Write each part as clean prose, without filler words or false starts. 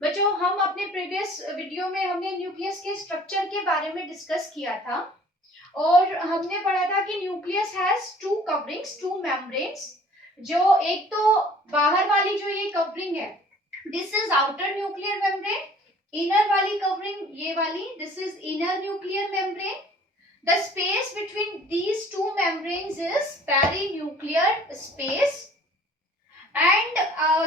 बच्चों, हम अपने प्रीवियस वीडियो में हमने न्यूक्लियस के स्ट्रक्चर के बारे में डिस्कस किया था और हमने पढ़ा था कि nucleus has two coverings, two membranes. जो एक तो बाहर वाली जो ये कवरिंग है, this is outer nuclear membrane. Inner वाली कवरिंग ये वाली, this is inner nuclear membrane. The space between these two membranes is perinuclear space. And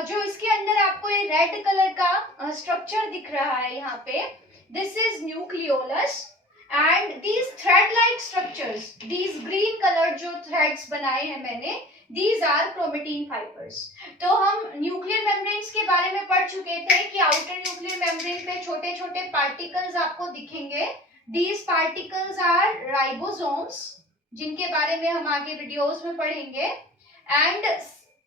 जो इसके अंदर आपको ये रेड कलर का स्ट्रक्चर दिख रहा है यहाँ पे, this is nucleolus. And these thread like structures, these green colour जो थ्रेड्स बनाए हैं मैंने, दीज आर क्रोमेटिन फाइबर्स। तो हम न्यूक्लियर मेम्ब्रेन्स के बारे में पढ़ चुके थे कि आउटर न्यूक्लियर मेम्ब्रेन पे छोटे छोटे पार्टिकल्स आपको दिखेंगे। दीज पार्टिकल्स आर राइबोसोम्स, जिनके बारे में हम आगे वीडियोस में पढ़ेंगे। And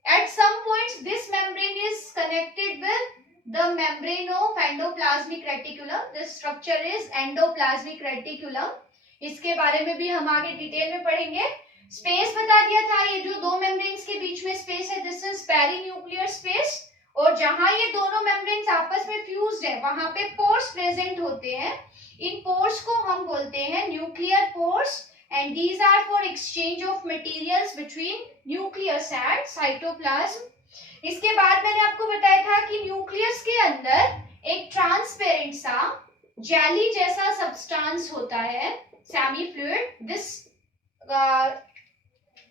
at some points this membrane is connected with the membrane of endoplasmic reticulum. This structure is endoplasmic reticulum. इसके बारे में भी हम आगे डिटेल में पढ़ेंगे। स्पेस बता दिया था, ये जो दो मेम्ब्रेन्स के बीच में स्पेस है, दिस इज पेरीन्यूक्लियर स्पेस। और जहां ये दोनों मेम्ब्रेन्स आपस में फ्यूज्ड है, वहां पे पोर्स प्रेजेंट होते हैं। इन पोर्स को हम बोलते हैं nuclear pores. And these are for exchange of materials between nucleus and cytoplasm. इसके बाद मैंने आपको बताया था कि न्यूक्लियस के अंदर एक ट्रांसपेरेंट सा जेली जैसा सब्सटेंस होता है, semi fluid. This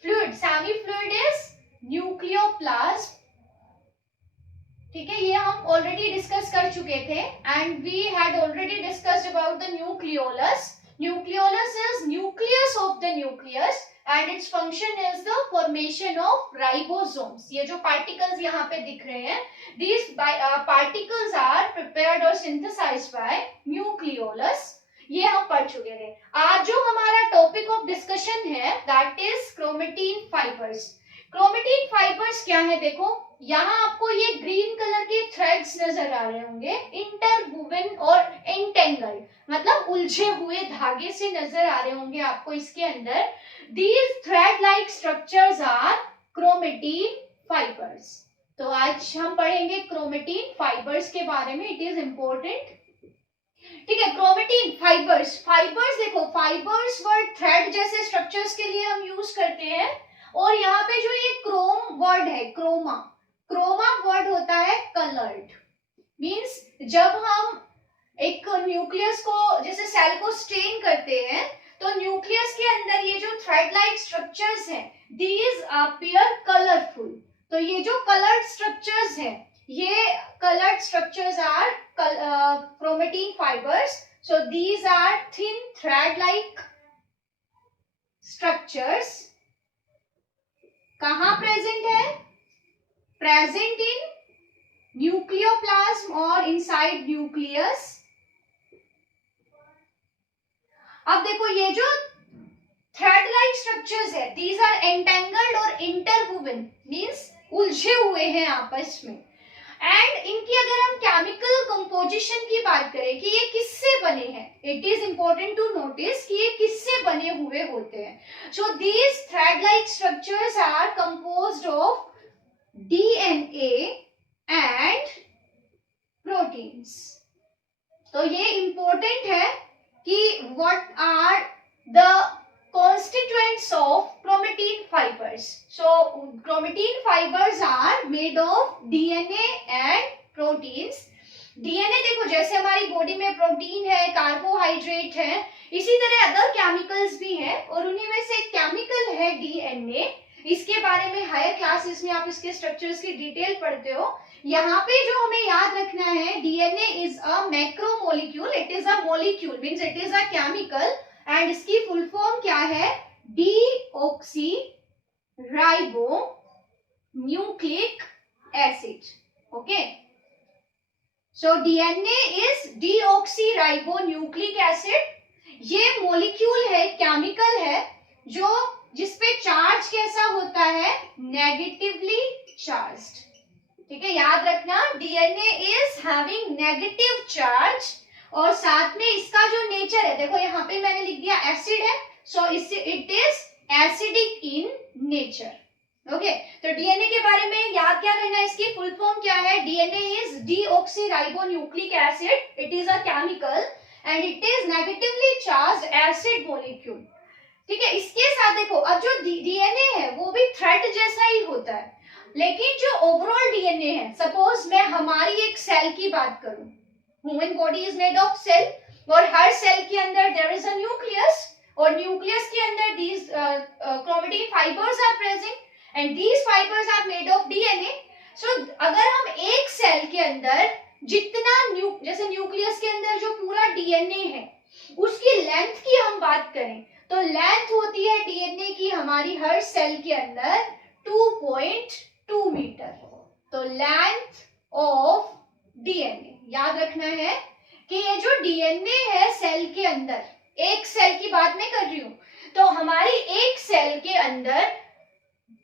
fluid, semi fluid is nucleoplasm. ठीक है, ये हम ऑलरेडी डिस्कस कर चुके थे। And we had already discussed about the nucleolus. Nucleolus is nucleus of the nucleus and its function is the formation of ribosomes. ये जो particles यहाँ पे दिख रहे हैं, these particles are prepared or synthesized by nucleolus. ये हम पढ़ चुके थे। आज जो हमारा टॉपिक ऑफ डिस्कशन है, that is chromatin fibres. Chromatin fibres क्या है? देखो यहाँ आपको ये ग्रीन कलर के थ्रेड्स नजर आ रहे होंगे, इंटरवुवन और एंटेंगल्ड, मतलब उलझे हुए धागे से नजर आ रहे होंगे आपको इसके अंदर। These thread like structures are chromatin fibres. तो आज हम पढ़ेंगे क्रोमेटिन फाइबर्स के बारे में, इट इज इंपॉर्टेंट। ठीक है, क्रोमेटिन फाइबर्स। फाइबर्स देखो, फाइबर्स वर्ड थ्रेड जैसे स्ट्रक्चर्स के लिए हम यूज करते हैं। और यहाँ पे जो ये क्रोम वर्ड है, क्रोमा, क्रोमा वर्ड होता है कलर्ड। मींस जब हम एक न्यूक्लियस को, जैसे सेल को स्टेन करते हैं, तो न्यूक्लियस के अंदर ये जो थ्रेड लाइक स्ट्रक्चर्स हैं, दीज अपीयर कलरफुल। तो ये जो कलर्ड स्ट्रक्चर्स हैं, ये colored structures are chromatin fibers. So these are thin thread like structures. कहाँ present है? Present in nucleoplasm or inside nucleus. अब देखो ये जो थ्रेड लाइक स्ट्रक्चर्स है, these are entangled और interwoven, means उलझे हुए हैं आपस में। एंड इनकी अगर हम केमिकल कंपोजिशन की बात करें कि ये किससे बने हैं, it is important to notice कि ये किससे बने हुए होते हैं। So these thread like structures are composed of DNA and proteins. तो ये इंपॉर्टेंट है कि what are the constituents of chromatin fibers. So chromatin fibers are made of DNA and proteins. DNA देखो जैसे हमारी बॉडी में प्रोटीन है, carbohydrate है, इसी तरह अदर केमिकल्स भी हैं और उन्हीं में से एक केमिकल है डीएनए। इसके बारे में हायर क्लासेस में आप इसके स्ट्रक्चर्स की डिटेल पढ़ते हो। यहाँ पे जो हमें याद रखना है, DNA is a macromolecule, it is a molecule, means it is a chemical. And इसकी फुल फॉर्म क्या है? Deoxy ribo nucleic acid. Okay, so DNA is deoxy ribo nucleic acid. ये मॉलिक्यूल है, केमिकल है, जो जिसपे चार्ज कैसा होता है? Negatively charged. ठीक है, याद रखना, DNA is having negative charge और साथ में इसका जो नेचर है, देखो यहाँ पे मैंने लिख दिया एसिड है, सो इससे it is acidic in nature. Okay तो डीएनए के बारे में याद क्या करना है, इसकी फुल फॉर्म क्या है, DNA is deoxyribonucleic acid, it is a chemical and it is negatively charged acid molecule. ठीक है, इसके साथ देखो अब जो डीएनए है वो भी थ्रेड जैसा ही होता है, लेकिन जो ओवरऑल डीएनए है, सपोज मैं हमारी एक सेल की बात करूं, human body is made of cell और हर सेल के अंदर देयर इज अ न्यूक्लियस और न्यूक्लियस के अंदर these chromatin fibres are present and these fibres are made of DNA. So अगर हम एक सेल के अंदर जितना जैसे न्यूक्लियस के अंदर जो पूरा डीएनए है उसकी लेंथ की हम बात करें तो लेंथ होती है डीएनए की हमारी हर सेल के अंदर 2.2 मीटर। तो लेंथ ऑफ डीएनए याद रखना है कि ये जो डीएनए है सेल के अंदर, एक सेल की बात मैं कर रही हूं, तो हमारी एक सेल के अंदर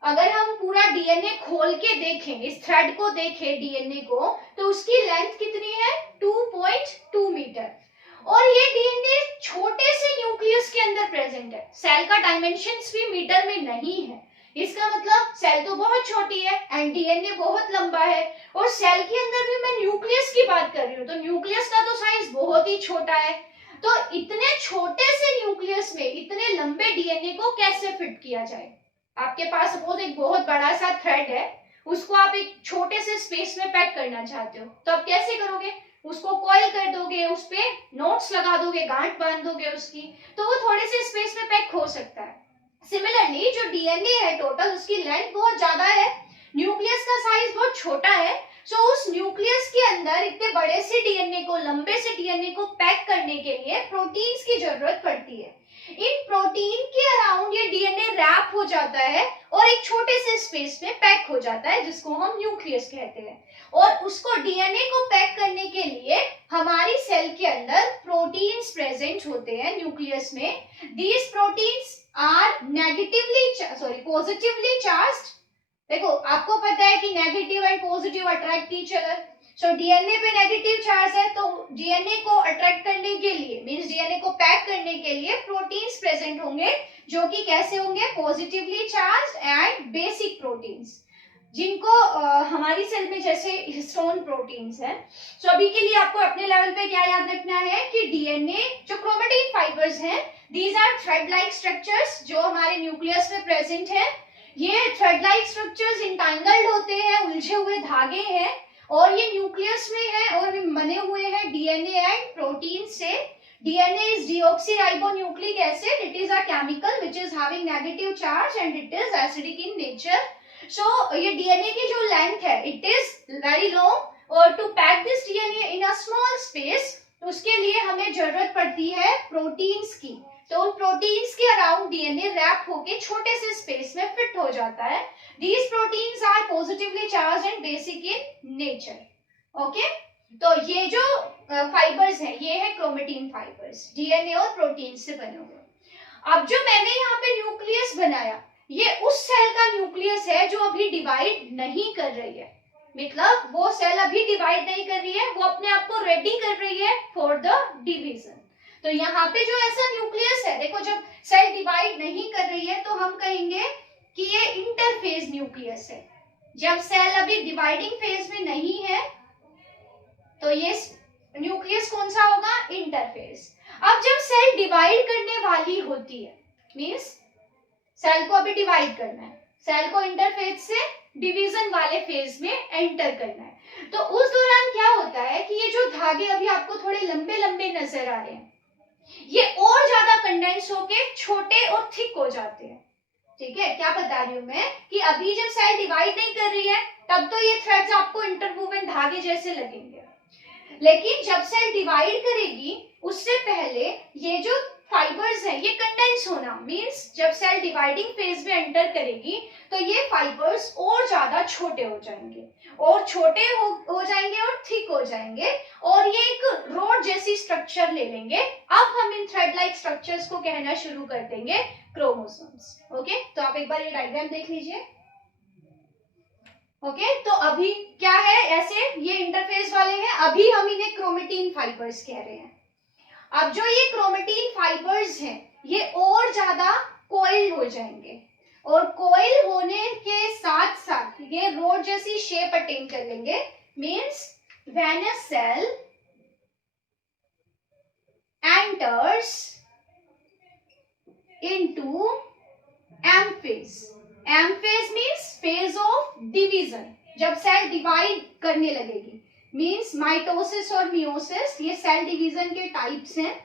अगर हम पूरा डीएनए खोल के देखें, इस थ्रेड को देखें डीएनए को, तो उसकी लेंथ कितनी है 2.2 मीटर और ये डीएनए छोटे से न्यूक्लियस के अंदर प्रेजेंट है। सेल का डायमेंशंस भी मीटर में नहीं है, इसका मतलब सेल तो बहुत छोटी है एंड डीएनए बहुत लंबा है और सेल के अंदर भी मैं न्यूक्लियस की बात कर रही हूँ तो न्यूक्लियस का तो साइज बहुत ही छोटा है। तो इतने छोटे से न्यूक्लियस में इतने लंबे डीएनए को कैसे फिट किया जाए, आपके पास सपोज एक बहुत बड़ा सा थ्रेड है, उसको आप एक छोटे से स्पेस में पैक करना चाहते हो तो आप कैसे करोगे, उसको कॉइल कर दोगे, उस पे नोट्स लगा दोगे, गांठ बांध दोगे उसकी, तो वो थोड़े से स्पेस में पैक हो सकता है। सिमिलरली जो डीएनए है टोटल उसकी लेंथ बहुत ज्यादा है, न्यूक्लियस का साइज बहुत छोटा है, सो उस न्यूक्लियस के अंदर इतने बड़े से डीएनए को, लंबे से डीएनए को पैक करने के लिए प्रोटीन्स की जरूरत पड़ती है। इन प्रोटीन के अराउंड ये डीएनए रैप हो जाता है और एक छोटे से स्पेस में पैक हो जाता है जिसको हम न्यूक्लियस कहते हैं। और उसको डीएनए को पैक करने के लिए हमारी सेल के अंदर प्रोटीन्स प्रेजेंट होते हैं न्यूक्लियस में। These proteins are positively charged. देखो आपको पता है कि negative and positive attract each other, so DNA पे नेगेटिव चार्ज है तो डीएनए को अट्रैक्ट करने के लिए मींस डीएनए को पैक करने के लिए प्रोटीन्स प्रेजेंट होंगे जो कि कैसे होंगे, positively charged and basic proteins, जिनको हमारी सेल में जैसे हिस्टोन प्रोटीन्स है। सो अभी के लिए आपको अपने लेवल पे क्या याद रखना है कि डीएनए जो क्रोमेटिन फाइबर्स हैं, these are thread like structures जो हमारे न्यूक्लियस में प्रेजेंट है। ये थ्रेड लाइक स्ट्रक्चर्स इंटैंगल्ड होते हैं, उलझे हुए धागे हैं और ये न्यूक्लियस में है और बने हुए हैं डीएनए एंड प्रोटीन से। DNA is deoxyribonucleic acid, it is a chemical which is having negative charge and it is acidic in nature. So ये डीएनए की जो लेंथ है इट इज वेरी लॉन्ग और to pack this DNA in a small space उसके लिए हमें जरूरत पड़ती है प्रोटीन्स की। तो उन प्रोटीन्स के अराउंड डीएनए रैप होके छोटे से स्पेस में फिट हो जाता है। These proteins are positively charged and basic in nature. Okay? तो ये जो फाइबर्स हैं ये है क्रोमेटिन फाइबर्स, डीएनए और प्रोटीन से बने हुए। अब जो मैंने यहाँ पे न्यूक्लियस बनाया ये उस सेल का न्यूक्लियस है जो अभी डिवाइड नहीं कर रही है, मतलब वो सेल अभी डिवाइड नहीं कर रही है, वो अपने आप को रेडी कर रही है फॉर द डिवीजन। तो यहाँ पे जो ऐसा न्यूक्लियस है, देखो जब सेल डिवाइड नहीं कर रही है तो हम कहेंगे कि ये इंटरफेज न्यूक्लियस है। जब सेल अभी डिवाइडिंग फेज में नहीं है तो ये न्यूक्लियस कौन सा होगा, इंटरफेज। अब जब सेल डिवाइड करने वाली होती है, मींस सेल को अभी डिवाइड करना है, सेल को इंटरफेज से डिवीजन वाले फेज में एंटर करना है, तो उस दौरान क्या होता है कि ये जो धागे अभी आपको थोड़े लंबे लंबे नजर आ रहे हैं ये और ज्यादा कंडेंस होके छोटे और थिक हो जाते हैं। ठीक है, क्या बता रही हूं मैं कि अभी जब सेल डिवाइड नहीं कर रही है तब तो ये थ्रेड्स आपको इंटरवोवन धागे जैसे लगेंगे, लेकिन जब सेल डिवाइड करेगी उससे पहले ये जो फाइबर्स है ये कंडेंस होना, मींस जब सेल डिवाइडिंग फेज में एंटर करेगी तो ये फाइबर्स और ज्यादा छोटे हो जाएंगे और छोटे हो जाएंगे और थिक हो जाएंगे और ये एक रोड जैसी स्ट्रक्चर ले लेंगे। अब हम इन थ्रेड लाइक स्ट्रक्चर्स को कहना शुरू कर देंगे क्रोमोसोम्स। ओके, तो आप एक बार ये डायग्राम देख लीजिए। ओके, तो अभी क्या है, ऐसे ये इंटरफेस वाले हैं, अभी हम इन्हें क्रोमेटिन फाइबर्स कह रहे हैं। अब जो ये क्रोमेटिन फाइबर्स हैं ये और ज्यादा कोइल हो जाएंगे और कोयल होने के साथ साथ ये रोड जैसी शेप अटेन कर लेंगे। Means when a cell enters into M phase, M phase means phase of division, जब सेल डिवाइड करने लगेगी। मीन्स माइटोसिस और मियोसिस ये सेल डिवीजन के टाइप्स हैं।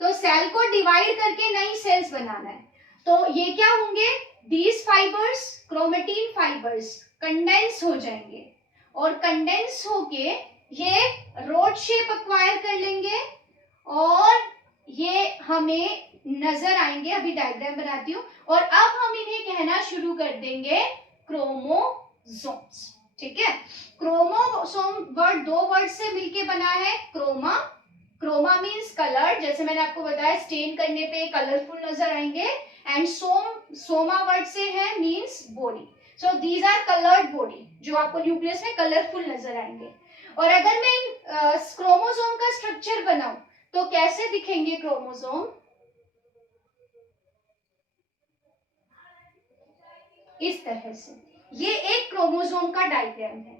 तो सेल को डिवाइड करके नई सेल्स बनाना है, तो ये क्या होंगे, these fibres, chromatin fibres condense हो जाएंगे और कंडेंस होके ये रोड शेप एक्वायर कर लेंगे और ये हमें नजर आएंगे। अभी डायग्राम बनाती हूँ। और अब हम इन्हें कहना शुरू कर देंगे क्रोमोसोम्स। ठीक है, क्रोमोसोम वर्ड दो वर्ड से मिलके बना है। क्रोमा, क्रोमा मीन्स कलर, जैसे मैंने आपको बताया स्टेन करने पे कलरफुल नजर आएंगे। एंड सोम, सोमा वर्ड से है means body. So these are coloured body, जो आपको न्यूक्लियस में कलरफुल नजर आएंगे। और अगर मैं इन क्रोमोसोम का स्ट्रक्चर बनाऊं तो कैसे दिखेंगे क्रोमोसोम, इस तरह से। ये एक क्रोमोसोम का डायग्राम है।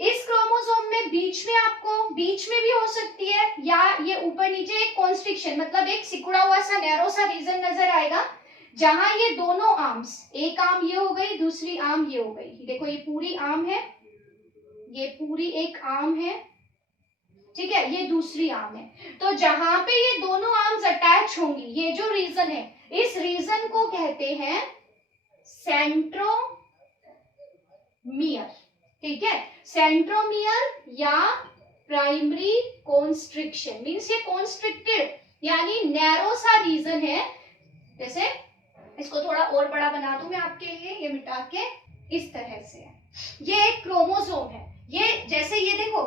इस क्रोमोसोम में बीच में आपको, बीच में भी हो सकती है या ये ऊपर नीचे एक कॉन्स्ट्रिक्शन, मतलब एक सिकुड़ा हुआ सा नैरो सा रीजन नजर आएगा, जहां ये दोनों आर्म्स, एक आर्म ये हो गई, दूसरी आर्म ये हो गई। देखो ये पूरी आर्म है, ये पूरी एक आर्म है, ठीक है, ये दूसरी आर्म है। तो जहां पे ये दोनों आर्म्स अटैच होंगी, ये जो रीजन है, इस रीजन को कहते हैं सेंट्रोमियर। ठीक है, सेंट्रोमियर या प्राइमरी कॉन्स्ट्रिक्शन मीन्स ये कॉन्स्ट्रिक्टेड यानी नैरो सा रीजन है। जैसे इसको थोड़ा और बड़ा बना दूं मैं आपके लिए, ये मिटा के, इस तरह से है। ये एक क्रोमोसोम है। ये जैसे ये देखो,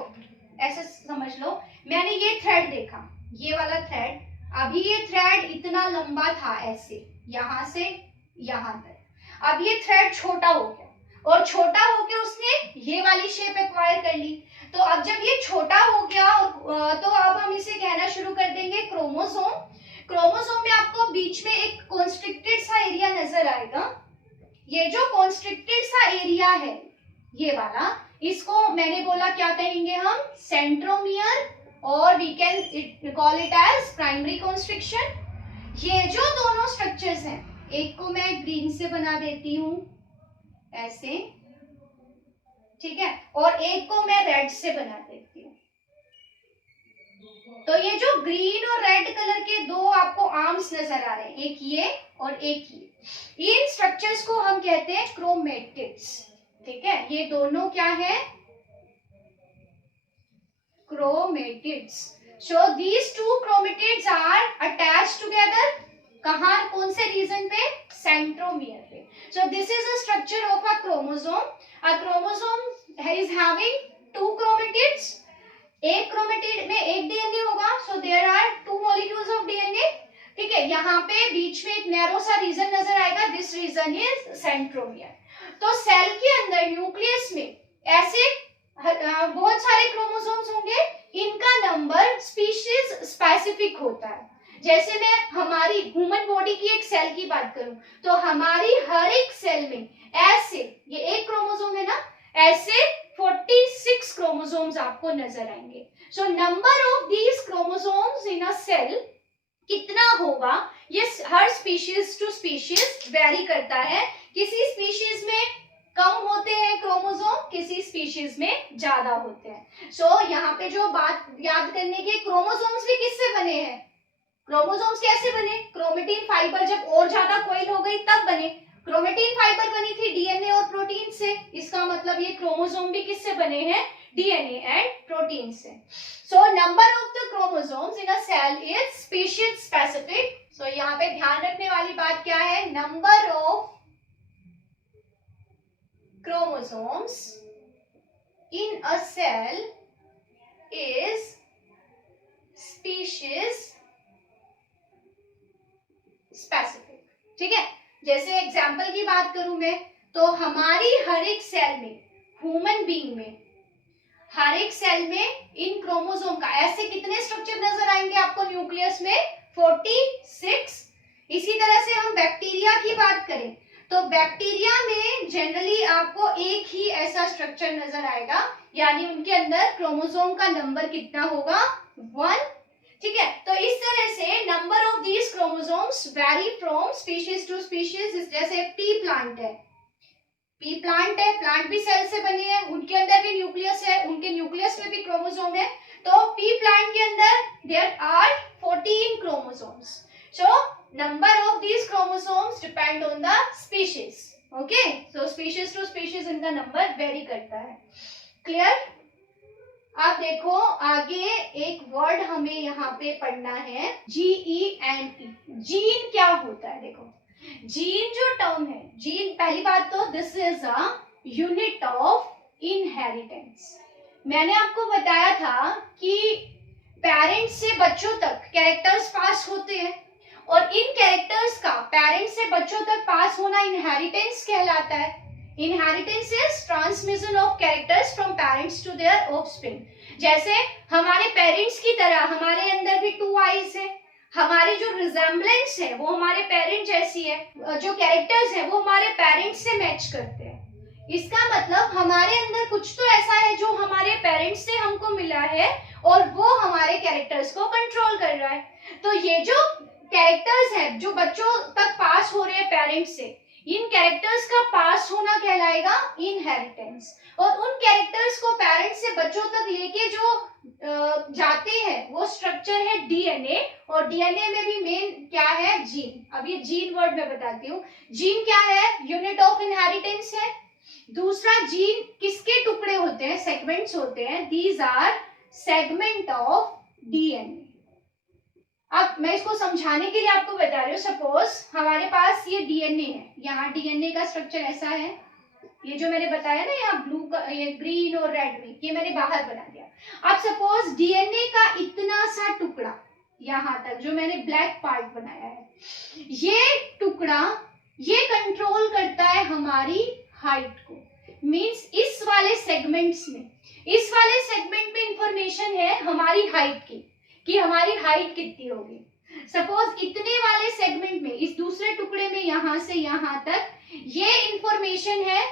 ऐसे समझ लो, मैंने ये थ्रेड देखा, ये वाला थ्रेड, अभी ये थ्रेड इतना लंबा था ऐसे, यहां से यहां तक। अब ये थ्रेड छोटा हो गया और छोटा होके उसने ये वाली शेप एक्वायर कर ली। तो अब जब ये छोटा हो गया तो अब हम इसे कहना शुरू कर देंगे क्रोमोसोम। क्रोमोसोम में आपको बीच में एक कॉन्स्ट्रिक्टेड सा एरिया नजर आएगा। ये जो कॉन्स्ट्रिक्टेड सा एरिया है ये वाला, इसको मैंने बोला क्या कहेंगे हम, सेंट्रोमियर, और we can call it as primary constriction. ये जो दोनों स्ट्रक्चर्स हैं, एक को मैं ग्रीन से बना देती हूं ऐसे, ठीक है, और एक को मैं रेड से बना देती हूँ। तो ये जो ग्रीन और रेड कलर के दो आपको आर्म्स नजर आ रहे हैं, एक ये और एक ये, इन स्ट्रक्चर्स को हम कहते हैं क्रोमेटिड्स। ठीक है, ये दोनों क्या है, chromatids. So these two chromatids are attached together, कहां, कौन से रीजन पे, सेंट्रोमियर पे। So this is a structure of a chromosome. A chromosome is having two chromatids. एक क्रोमेटिड में एक डीएनए होगा, so there are two molecules of DNA. ठीक है, यहाँ पे बीच में एक नैरो सा रीजन नजर आएगा, दिस रीजन इज सेंट्रोमियर। तो सेल के अंदर न्यूक्लियस में ऐसे बहुत सारे क्रोमोसोम्स होंगे, इनका नंबर स्पीशीज स्पेसिफिक होता है। जैसे मैं हमारी ह्यूमन बॉडी की एक सेल की बात करूं तो हमारी हर एक सेल में ऐसे, ये एक क्रोमोसोम है ना, ऐसे 46 क्रोमोसोम्स आपको नजर आएंगे। So number of these chromosomes in a cell कितना होगा, ये हर स्पीशीज टू स्पीशीज वेरी करता है। किसी स्पीशीज में कम होते हैं क्रोमोसोम, किसी स्पीशीज में ज्यादा होते हैं। सो यहाँ पे जो बात याद करने की, क्रोमोसोम्स भी किससे बने हैं, क्रोमोसोम्स कैसे बने, क्रोमेटिन फाइबर जब और ज्यादा कॉइल हो गई तब बने। क्रोमेटिन फाइबर बनी थी डीएनए और प्रोटीन से, इसका मतलब ये क्रोमोसोम भी किससे बने हैं, डीएनए एंड प्रोटीन से। So number of the chromosomes in a cell is species specific. So यहाँ पे ध्यान रखने वाली बात क्या है, number of chromosomes in a cell is species specific। ठीक है, जैसे एग्जाम्पल की बात करूं मैं, तो हमारी हर एक सेल में, ह्यूमन बीइंग में, हर एक सेल में इन क्रोमोसोम का ऐसे कितने स्ट्रक्चर नजर आएंगे आपको न्यूक्लियस में, 46। इसी तरह से हम बैक्टीरिया की बात करें तो बैक्टीरिया में जनरली आपको एक ही ऐसा स्ट्रक्चर नजर आएगा, यानी उनके अंदर क्रोमोसोम का नंबर कितना होगा, 1। ठीक है, तो इस तरह से number of these chromosomes vary from species to species. जैसे पी प्लांट है, प्लांट भी सेल से बने हैं, उनके अंदर भी न्यूक्लियस है, उनके न्यूक्लियस में भी क्रोमोसोम है। तो पी प्लांट के अंदर there are 14 chromosomes. So number of these chromosomes depend on the species. Okay, so species to species इनका नंबर वेरी करता है। क्लियर? आप देखो आगे एक वर्ड हमें यहाँ पे पढ़ना है, GENE। जीन क्या होता है? देखो जीन जो टर्म है, जीन पहली बात तो this is a unit of inheritance. मैंने आपको बताया था कि पेरेंट्स से बच्चों तक कैरेक्टर्स पास होते हैं, और इन कैरेक्टर्स का पेरेंट्स से बच्चों तक पास होना इनहेरिटेंस कहलाता है। Inheritance is transmission of characters from parents to their offspring. जैसे हमारे पेरेंट्स की तरह हमारे अंदर भी 2 आईज है, हमारी जो रिजेम्बलेंस है वो हमारे पेरेंट जैसी है, जो कैरेक्टर्स है वो हमारे पेरेंट्स से मैच करते हैं। इसका मतलब हमारे अंदर कुछ तो ऐसा है जो हमारे पेरेंट्स से हमको मिला है और वो हमारे कैरेक्टर्स को कंट्रोल कर रहा है। तो ये जो कैरेक्टर्स है जो बच्चों तक पास हो रहे हैं पेरेंट्स से, इन कैरेक्टर्स का पास होना कहलाएगा इनहेरिटेंस। और उन कैरेक्टर्स को पेरेंट्स से बच्चों तक लेके जो जाते हैं वो स्ट्रक्चर है डीएनए, और डीएनए में भी मेन क्या है, जीन। अब ये जीन वर्ड मैं बताती हूँ। जीन क्या है? यूनिट ऑफ इनहेरिटेंस है। दूसरा, जीन किसके टुकड़े होते हैं, सेगमेंट्स होते हैं, these are segment of DNA. अब मैं इसको समझाने के लिए आपको बता रही हूँ, सपोज हमारे पास ये डीएनए है, यहाँ डीएनए का स्ट्रक्चर ऐसा है, ये जो मैंने बताया ना यहाँ ब्लू का, ये ग्रीन और रेड में, ये मैंने बाहर बना दिया। अब सपोज डीएनए का इतना सा टुकड़ा यहाँ तक जो मैंने ब्लैक पार्ट बनाया है, ये टुकड़ा ये कंट्रोल करता है हमारी हाइट को। मींस इस वाले सेगमेंट्स में, इस वाले सेगमेंट में इंफॉर्मेशन है हमारी हाइट की, कि हमारी हाइट कितनी होगी। सपोज इतने वाले सेगमेंट में, इस दूसरे टुकड़े में यहां से यहां तक ये इंफॉर्मेशन है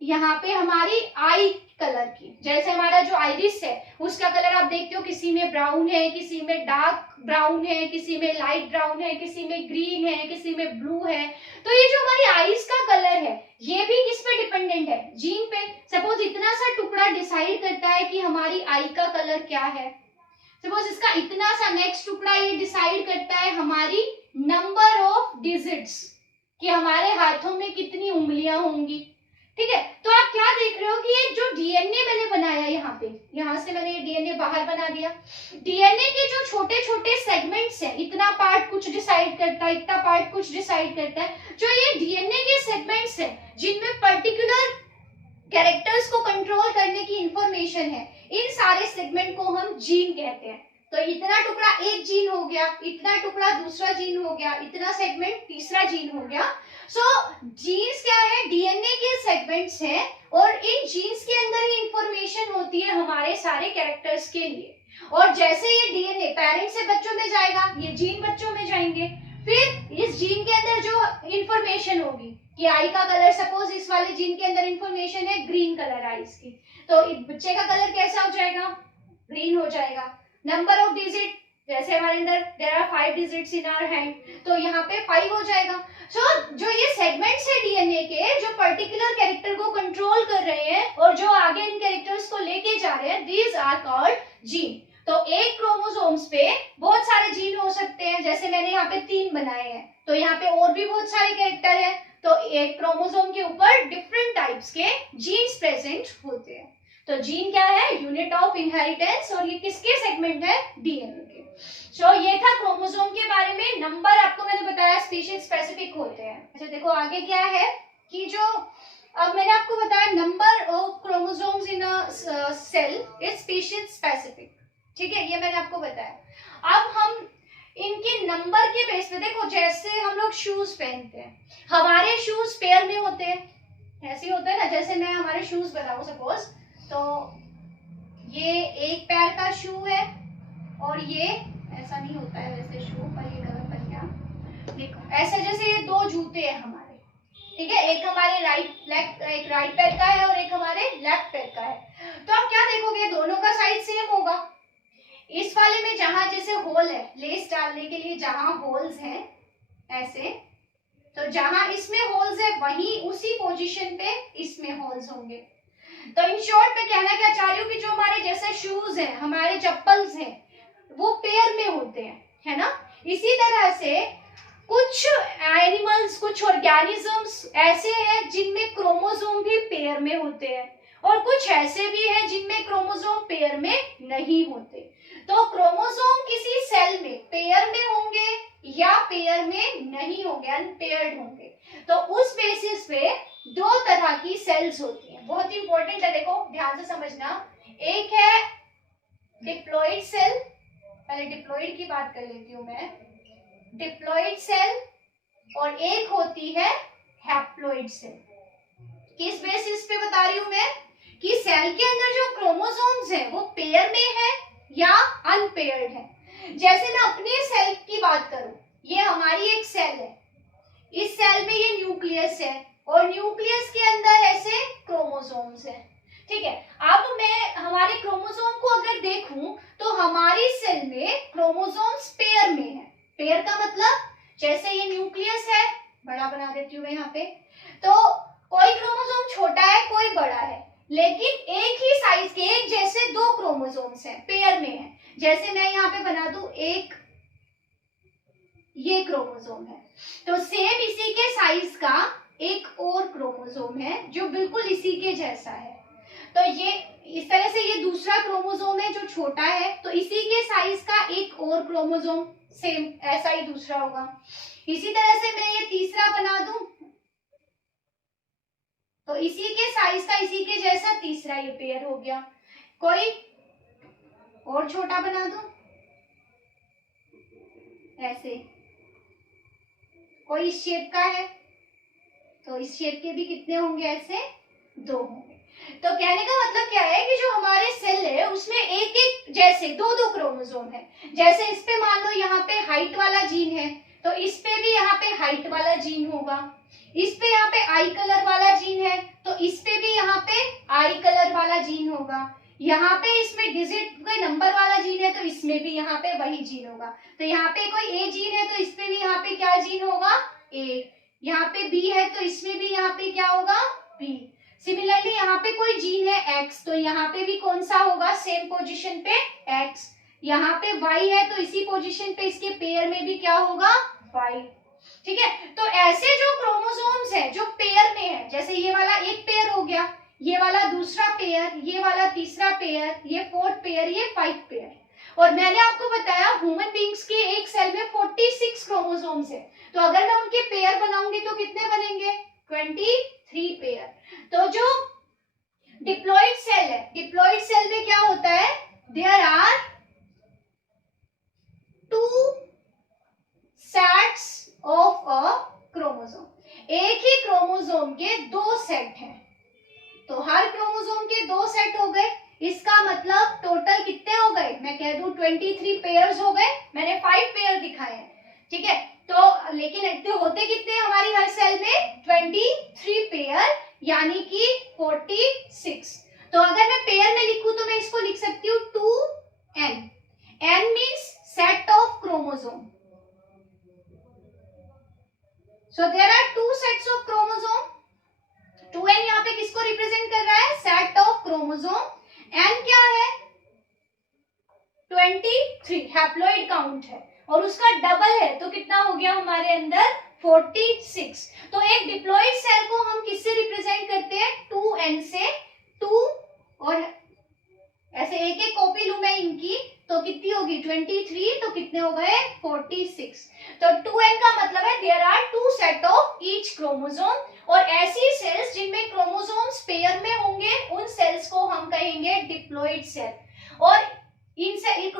यहाँ पे हमारी आई कलर की। जैसे हमारा जो आइरिस है उसका कलर आप देखते हो, किसी में ब्राउन है, किसी में डार्क ब्राउन है, किसी में लाइट ब्राउन है, किसी में ग्रीन है, किसी में ब्लू है। तो ये जो हमारी आईज का कलर है ये भी किस पे डिपेंडेंट है, जीन पे। सपोज इतना सा टुकड़ा डिसाइड करता है कि हमारी आई का कलर क्या है। सपोज इसका इतना सा नेक्स्ट टुकड़ा ये डिसाइड करता है हमारी नंबर ऑफ डिजिट्स, कि हमारे हाथों में कितनी उंगलियां होंगी। ठीक है, तो आप क्या देख रहे हो कि ये जो डीएनए मैंने बनाया यहाँ पे, यहाँ से मैंने ये डीएनए बाहर बना दिया। डीएनए के जो छोटे छोटे सेगमेंट्स हैं, इतना पार्ट कुछ डिसाइड करता है, इतना पार्ट कुछ डिसाइड करता है, जो ये डीएनए के सेगमेंट्स हैं जिनमें पर्टिकुलर कैरेक्टर्स को कंट्रोल करने की इंफॉर्मेशन है, इन सारे सेगमेंट को हम जीन कहते हैं। तो इतना टुकड़ा एक जीन हो गया, इतना टुकड़ा दूसरा जीन हो गया, इतना सेगमेंट तीसरा जीन हो गया। सो जीन्स क्या है, डीएनए के सेगमेंट्स हैं, और इन जीन्स के अंदर ही इंफॉर्मेशन होती है हमारे सारे कैरेक्टर्स के लिए। और जैसे ये डीएनए पेरेंट्स से बच्चों में जाएगा, ये जीन बच्चों में जाएंगे, फिर इस जीन के अंदर जो इंफॉर्मेशन होगी कि आई का कलर, सपोज इस वाले जीन के अंदर इंफॉर्मेशन है ग्रीन कलर आईज की, तो इस बच्चे का कलर कैसा हो जाएगा, ग्रीन हो जाएगा। नंबर ऑफ डिजिट, जैसे हमारे अंदर there are 5 digits in our hand, तो यहाँ पे 5 हो जाएगा। जो ये सेगमेंट्स है डीएनए के जो पर्टिकुलर कैरेक्टर को कंट्रोल कर रहे हैं और जो आगे इन कैरेक्टर्स को लेके जा रहे हैं, दीज आर कॉल्ड जीन। तो एक क्रोमोसोम्स पे बहुत सारे जीन हो सकते हैं, जैसे मैंने यहाँ पे 3 बनाए हैं, तो यहाँ पे और भी बहुत सारे कैरेक्टर हैं, तो एक क्रोमोसोम के ऊपर डिफरेंट टाइप्स के जीन्स प्रेजेंट होते हैं। तो जीन क्या है, यूनिट ऑफ इनहेरिटेंस, और ये किसके सेगमेंट है, डीएनए के। सो ये था क्रोमोसोम के बारे में। नंबर आपको मैंने बताया स्पीशीज स्पेसिफिक होते हैं। अच्छा देखो आगे क्या है कि जो अब मैंने आपको बताया number of chromosomes in a cell is species specific. ठीक है, ये मैंने आपको बताया। अब हम इनके नंबर के बेस पे देखो, जैसे हम लोग शूज पहनते हैं, हमारे शूज पेयर में होते हैं, ऐसे होता है ना। जैसे मैं हमारे शूज बताऊं सपोज, तो ये एक पैर का शू है, और ये ऐसा नहीं होता है वैसे शू, पर ये गलत बन गया। देखो ऐसे जैसे ये 2 जूते हैं हमारे, ठीक है, एक हमारे एक राइट पैर का है और एक हमारे लेफ्ट पैर का है। तो आप क्या देखोगे, दोनों का साइज सेम होगा। इस वाले में जहां जैसे होल है, लेस डालने के लिए जहां होल्स हैं ऐसे, तो जहां इसमें होल्स है वहीं उसी पोजीशन पे इसमें होल्स होंगे। तो इन शॉर्ट में कहना क्या चाह रही हूँ कि जो हमारे जैसे शूज हैं, हमारे चप्पल्स हैं, वो पेयर में होते हैं, है ना। इसी तरह से कुछ एनिमल्स, कुछ ऑर्गेनिजम्स ऐसे हैं जिनमें क्रोमोसोम भी पेयर में होते हैं, और कुछ ऐसे भी हैं जिनमें क्रोमोसोम पेयर में नहीं होते। तो क्रोमोसोम किसी सेल में पेयर में होंगे या पेयर में नहीं होंगे, अनपेयर्ड होंगे। तो उस बेसिस पे दो तरह की सेल्स होती हैं, बहुत इंपॉर्टेंट है, देखो ध्यान से समझना। एक है डिप्लॉइड सेल, पहले डिप्लॉइड की बात कर लेती हूं मैं, डिप्लॉइड सेल, और एक होती है हैप्लॉइड सेल। किस बेसिस पे बता रही हूं मैं कि सेल के अंदर जो क्रोमोसोम्स हैं वो पेयर में है या अनपेयर्ड है। जैसे मैं अपने सेल की बात करूं, ये हमारी एक सेल है, इस सेल में ये न्यूक्लियस है और न्यूक्लियस के अंदर ऐसे क्रोमोसोम्स हैं, ठीक है। अब मैं हमारे क्रोमोसोम को अगर देखूं तो हमारी सेल में क्रोमोसोम्स पेयर में है। पेयर का मतलब जैसे ये न्यूक्लियस है, बड़ा बना देती हूँ मैं यहाँ पे, तो कोई क्रोमोसोम छोटा है कोई बड़ा है, लेकिन एक ही साइज के एक जैसे दो क्रोमोसोम्स हैं, पेयर में है। जैसे मैं यहाँ पे बना दूं एक, ये क्रोमोसोम है, तो सेम इसी के साइज का एक और क्रोमोसोम है जो बिल्कुल इसी के जैसा है। तो ये इस तरह से ये दूसरा क्रोमोसोम है जो छोटा है, तो इसी के साइज का एक और क्रोमोसोम सेम ऐसा ही दूसरा होगा। इसी तरह से मैं ये तीसरा बना दूं, तो इसी के साइज का इसी के जैसा तीसरा ये पेयर हो गया। कोई और छोटा बना दूं ऐसे, कोई इस शेप का है तो इस शेप के भी कितने होंगे, ऐसे दो होंगे। तो कहने का मतलब क्या है कि जो हमारे सेल है उसमें एक एक जैसे दो दो क्रोमोसोम है। जैसे इस पे मान लो यहाँ पे हाइट वाला जीन है, तो इस पे भी यहाँ पे हाइट वाला जीन होगा। इस पे यहाँ पे आई कलर वाला जीन है, तो इस पे भी यहाँ पे आई कलर वाला जीन होगा। यहाँ पे इसमें डिजिट कोई नंबर वाला जीन है, तो इसमें भी यहाँ पे वही जीन होगा। तो यहाँ पे कोई ए जीन है, तो इस पे भी यहाँ पे क्या जीन होगा, ए। यहाँ पे बी है, तो इसमें भी यहाँ पे क्या होगा, बी। सिमिलरली यहाँ पे कोई जीन है एक्स, तो यहाँ पे भी कौन सा होगा, सेम पोजीशन पे एक्स। यहाँ पे वाई है, तो इसी पोजीशन पे इसके पेयर में भी क्या होगा, वाई। ठीक है, तो ऐसे जो क्रोमोसोम्स है जो पेयर में है, जैसे ये वाला एक पेयर हो गया, ये वाला दूसरा पेयर, ये वाला तीसरा पेयर, ये फोर्थ पेयर, ये 5 पेयर। और मैंने आपको बताया ह्यूमन बींग्स के एक सेल में 46 क्रोमोसोम्स है, तो अगर मैं उनके पेयर बनाऊंगी तो कितने बनेंगे, 23 पेयर। तो जो डिप्लॉइड सेल है, डिप्लॉइड सेल में क्या होता है, there are 2 sets of a chromosome, एक ही क्रोमोसोम के दो सेट हैं, तो हर क्रोमोसोम के दो सेट हो गए। इसका मतलब टोटल कितने हो गए, मैं कह दूं 23 पेयर्स हो गए। मैंने 5 पेयर दिखाए हैं, ठीक है। तो लेकिन इतने होते कितने हमारी हर सेल में, 23 पेयर, यानी कि 46। तो अगर मैं पेयर में लिखूं तो मैं इसको लिख सकती हूँ 2n। n means set of chromosome, so there are 2 sets of chromosome। 2n यहाँ पे किसको रिप्रेजेंट कर रहा है, सेट ऑफ क्रोमोसोम। n क्या है, 23 हैप्लॉइड काउंट है, और उसका डबल है तो कितना हो गया हमारे अंदर, 46। तो एक डिप्लॉइड सेल को हम किससे रिप्रेजेंट करते हैं, 2n से। 2 और ऐसे एक एक कॉपी लूं मैं इनकी तो कितनी होगी, 23, तो कितने हो गए, 46। तो 2n का मतलब है there are 2 set of each chromosome. और ऐसी सेल्स जिनमें क्रोमोसोम्स पेयर में होंगे उन सेल्स को हम कहेंगे डिप्लॉइड सेल। और इनसे ये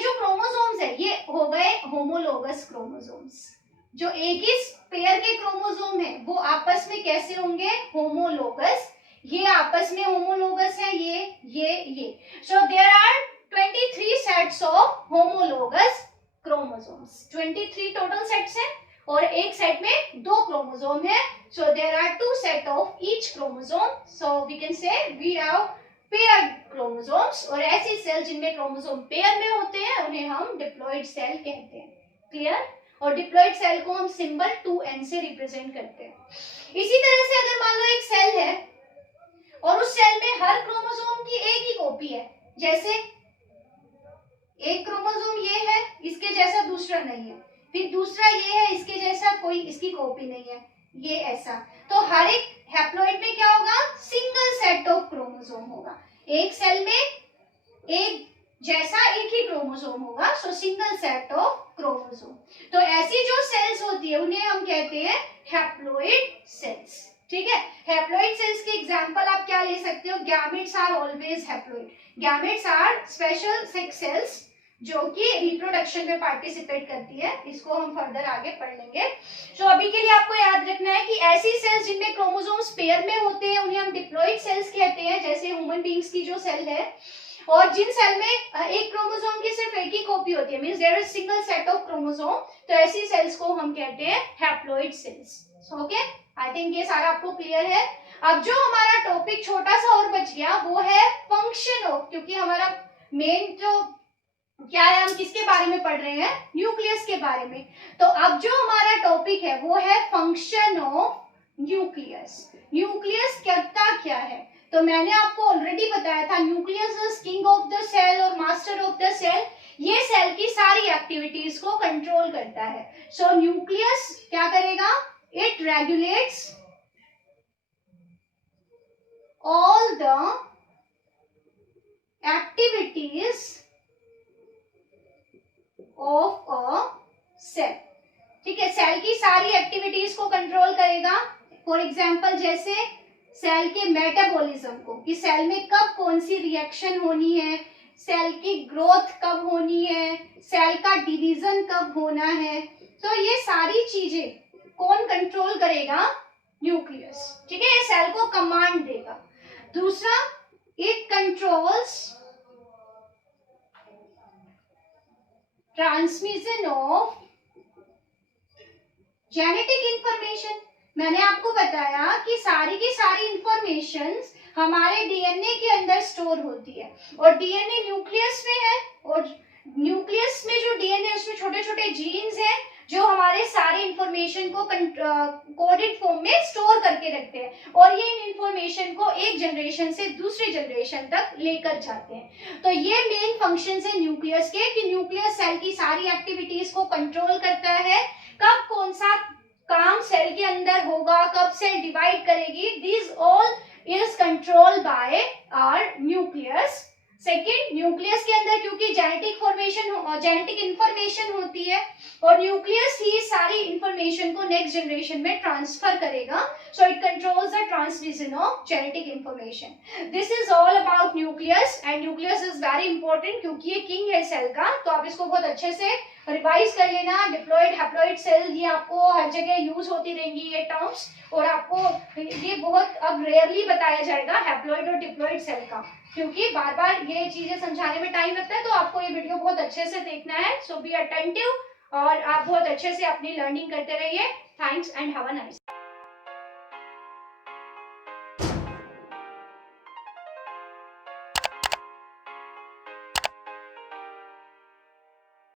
जो क्रोमोसोम्स है ये हो गए होमोलोगस क्रोमोसोम्स। जो एक ही पेयर के क्रोमोसोम है वो आपस में कैसे होंगे, होमोलोगस। ये आपस में होमोलोगस है, ये। So there are 23 sets of homologous chromosomes. 23 total sets हैं और एक सेट में 2 क्रोमोसोम है, so there are 2 set of each chromosome, so we can say we have paired chromosomes. और ऐसी सेल जिनमें क्रोमोसोम पेयर में होते हैं उन्हें हम डिप्लॉइड सेल कहते हैं। क्लियर? और डिप्लॉइड सेल को हम सिंबल 2n से रिप्रेजेंट करते हैं। इसी तरह से अगर मान लो एक सेल है और उस सेल में हर क्रोमोसोम की एक ही कॉपी है, जैसे एक क्रोमोसोम ये है, इसके जैसा दूसरा नहीं है, फिर दूसरा ये है, इसके जैसा कोई इसकी कॉपी नहीं है, ये ऐसा, तो हर एक हैप्लॉइड में क्या होगा? सिंगल सेट ऑफ क्रोमोसोम होगा। एक सेल में एक जैसा एक ही क्रोमोसोम होगा, सो सिंगल सेट ऑफ क्रोमोसोम। तो ऐसी जो सेल्स होती है उन्हें हम कहते हैं हैप्लॉइड सेल्स। ठीक है? हैप्लॉइड सेल्स के एग्जांपल आप क्या ले सकते हो? Gametes are always haploid. Gametes are special sex cells जो कि रिप्रोडक्शन में पार्टिसिपेट करती है। इसको हम फर्दर आगे पढ़ लेंगे। तो अभी के लिए आपको याद रखना है कि ऐसी सेल्स जिनमें क्रोमोसोम्स पेयर में होते हैं उन्हें हम डिप्लॉइड सेल्स कहते हैं, जैसे ह्यूमन बीइंग्स की जो सेल है। और जिन सेल में एक क्रोमोसोम की सिर्फ एक ही कॉपी होती है, means there is single set of chromosome, तो ऐसी सेल्स को हम कहते हैं haploid cells. Okay, I think ये सारा आपको क्लियर है। अब जो हमारा टॉपिक छोटा सा और बच गया वो है फंक्शन ऑफ, क्योंकि हमारा मेन जो क्या है, हम किसके बारे में पढ़ रहे हैं? न्यूक्लियस के बारे में। तो अब जो हमारा टॉपिक है वो है फंक्शन ऑफ न्यूक्लियस। न्यूक्लियस करता क्या है? तो मैंने आपको ऑलरेडी बताया था, nucleus is king of the cell और मास्टर ऑफ द सेल। ये सेल की सारी एक्टिविटीज को कंट्रोल करता है। सो न्यूक्लियस क्या करेगा? It regulates all the activities of a cell. ठीक है, सेल की सारी एक्टिविटीज को कंट्रोल करेगा। फॉर एग्जांपल जैसे सेल के मेटाबॉलिज्म को, कि सेल में कब कौन सी रिएक्शन होनी है, सेल की ग्रोथ कब होनी है, सेल का डिवीजन कब होना है, तो ये सारी चीजें कौन कंट्रोल करेगा? न्यूक्लियस। ठीक है, ये सेल को कमांड देगा। दूसरा, it controls transmission of genetic information. मैंने आपको बताया कि सारी की सारी इंफॉर्मेशंस हमारे डीएनए के अंदर स्टोर होती है, और डीएनए न्यूक्लियस में है, और न्यूक्लियस में जो डीएनए उसमें छोटे छोटे जीन्स हैं जो हमारे सारे इंफॉर्मेशन को कोडेड फॉर्म में स्टोर करके रखते हैं, और ये इन इंफॉर्मेशन को एक जनरेशन से दूसरी जनरेशन तक लेकर जाते हैं। तो ये मेन फंक्शन है न्यूक्लियस के, कि न्यूक्लियस सेल की सारी एक्टिविटीज को कंट्रोल करता है। कब कौन सा काम सेल के अंदर होगा, कब सेल डिवाइड करेगी, this all is controlled by our nucleus. Second, nucleus के अंदर क्योंकि जेनेटिक इंफॉर्मेशन होती है, और न्यूक्लियस ही सारी इंफॉर्मेशन को नेक्स्ट जनरेशन में ट्रांसफर करेगा, so it controls the transmission of genetic information. This is all about nucleus, and nucleus is very important क्योंकि ये किंग है सेल का। तो आप इसको बहुत अच्छे से रिवाइज कर लेना। डिप्लॉइड, हैप्लॉइड सेल, ये आपको हर जगह यूज होती रहेंगी ये टर्म्स, और आपको ये बहुत अब रेयरली बताया जाएगा हैप्लॉइड और डिप्लॉइड सेल का, क्योंकि बार बार ये चीजें समझाने में टाइम लगता है। तो आपको ये वीडियो बहुत अच्छे से देखना है, सो बी अटेंटिव, और आप बहुत अच्छे से अपनी लर्निंग करते रहिए। Thanks and have a nice